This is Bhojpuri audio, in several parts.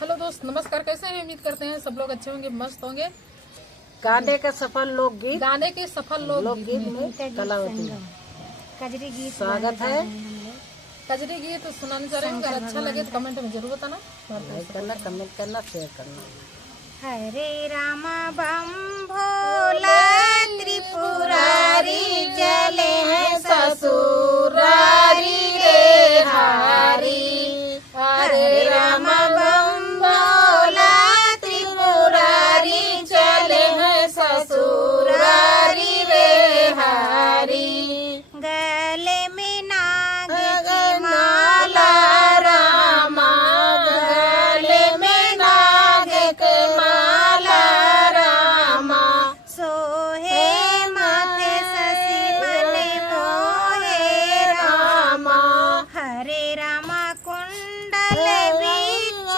हेलो दोस्त, नमस्कार। कैसे हैं? उम्मीद करते हैं सब लोग अच्छे होंगे, मस्त होंगे। गाने का सफल लोकगीत, गाने के सफल लोकगीत में कलावती कजरी गीत स्वागत है। कजरी गीत सुनाने जा रहे हैं। अगर अच्छा लगे तो कमेंट में जरूर बताना, लाइक करना, कमेंट करना, शेयर करना। हरे राम बम भोला त्रिपुरारी जले ससुरारी रे हारी। हरे राम बम भोला त्रिपुरारी चले हैं ससुरारी रे हारी। गले में नाग की माला रामा, गले में नाग के माला रामा। सोहे माथे शशि मन मोहे रामा। हरे रामा कुंडल बीच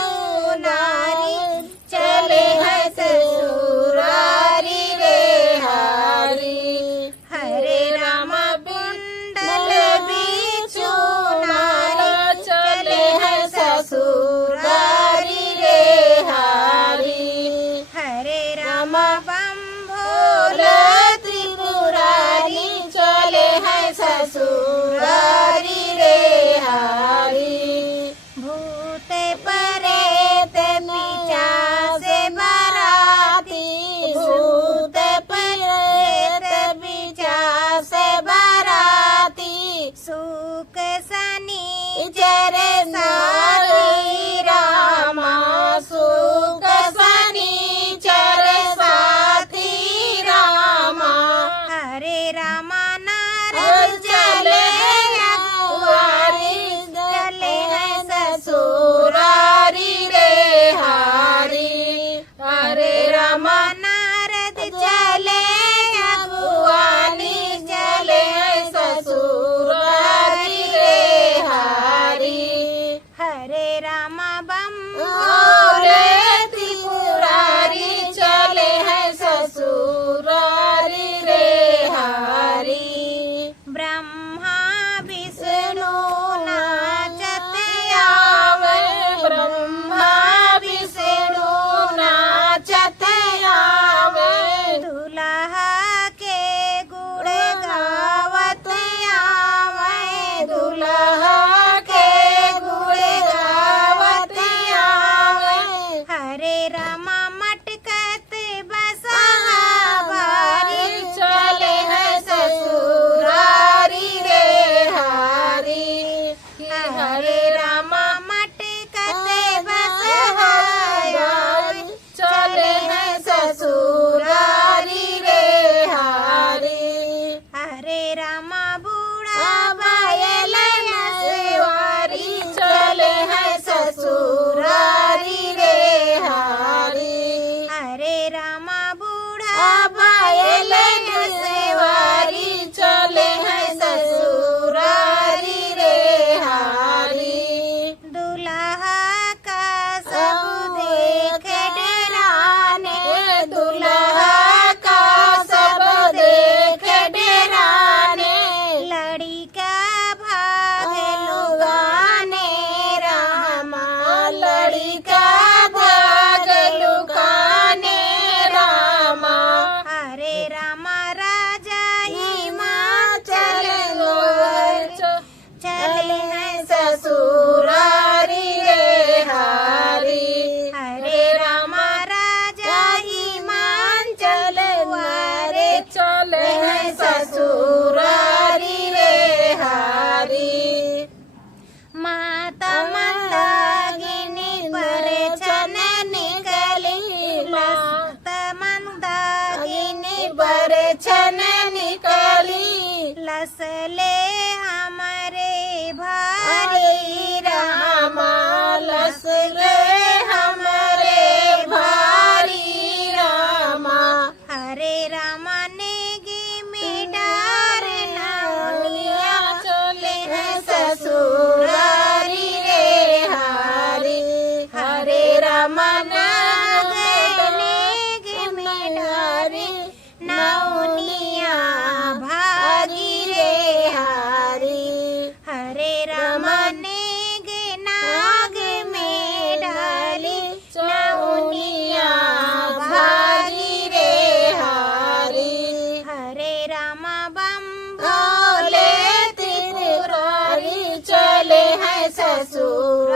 असुर